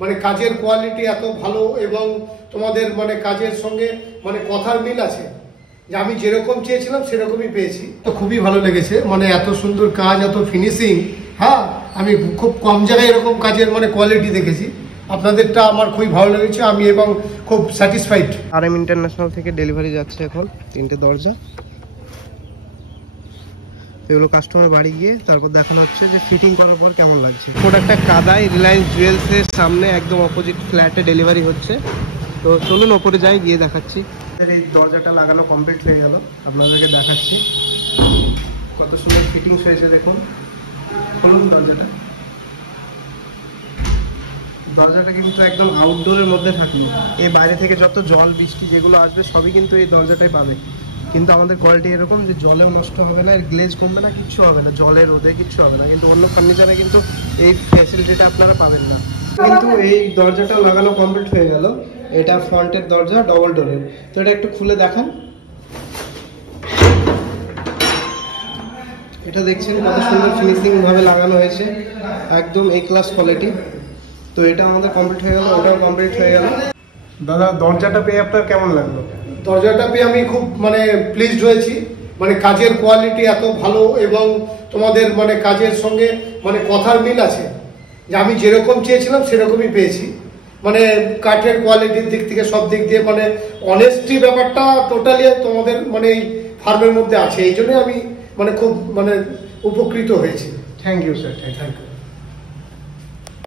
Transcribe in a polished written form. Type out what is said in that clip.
মানে কাজের কোয়ালিটি এত ভালো এবং তোমাদের মানে কাজের সঙ্গে মানে কথার মিল আছে যে আমি যেরকম চেয়েছিলাম সেরকমই পেয়েছি। তো খুবই ভালো লেগেছে, মানে এত সুন্দর কাজ, এত ফিনিশিং। হ্যাঁ, আমি খুব কম জায়গায় এরকম কাজের মানে কোয়ালিটি দেখেছি। আপনাদেরটা আমার খুবই ভালো লেগেছে, আমি এবং খুব স্যাটিসফাইড। RM ইন্টারন্যাশনাল থেকে ডেলিভারি যাচ্ছে এখন 3টে দরজা। এগুলো কাস্টমার বাড়ি গিয়ে তারপর দেখানো হচ্ছে যে ফিটিং করার পর কেমন লাগছে। প্রোডাক্টটা কাদায় রিলায়েন্স জুয়েলসের সামনে একদম অপোজিট ফ্ল্যাটে ডেলিভারি হচ্ছে। তো চলুন ওপরে যাই, গিয়ে দেখাচ্ছি। এই দরজাটা লাগানো কমপ্লিট হয়ে গেল, আপনাদেরকে দেখাচ্ছি কত সুন্দর ফিটিংস হয়েছে। দেখুন, খুলুন দরজাটা। দরজাটা কিন্তু একদম আউটডোরের মধ্যে থাকলো। এই বাইরে থেকে যত জল বৃষ্টি যেগুলো আসবে সবই কিন্তু এই দরজাটাই পাবে। কিন্তু আমাদের কোয়ালিটি এরকম যে জলেও নষ্ট হবে না, এর গ্লেজ কমবে না, কিচ্ছু হবে না, জলে রোদে কিচ্ছু হবে না। কিন্তু অন্য ফার্নিচারে কিন্তু এই ফ্যাসিলিটিটা আপনারা পাবেন না। কিন্তু এই দরজাটা লাগানো কমপ্লিট হয়ে গেল। এটা ফ্রন্টের দরজা, ডবল ডোরের। তো এটা একটু খুলে দেখান। এটা দেখছেন কত সুন্দর ফিনিশিং ভাবে লাগানো হয়েছে, একদম A ক্লাস কোয়ালিটি। তো এটা আমাদের কমপ্লিট হয়ে গেল, ওটাও কমপ্লিট হয়ে গেল। দাদা, দরজাটা পেয়ে আপনার কেমন লাগলো? দরজাটা পেয়ে আমি খুব মানে প্লিজড হয়েছি। মানে কাজের কোয়ালিটি এত ভালো এবং তোমাদের মানে কাজের সঙ্গে মানে কথার মিল আছে যে আমি যেরকম চেয়েছিলাম সেরকমই পেয়েছি। মানে কাঠের কোয়ালিটির দিক থেকে সব দিক দিয়ে মানে অনেস্টি ব্যাপারটা টোটালি তোমাদের মানে এই ফার্মের মধ্যে আছে। এই জন্য আমি মানে খুব মানে উপকৃত হয়েছি। Thank you sir, thank you.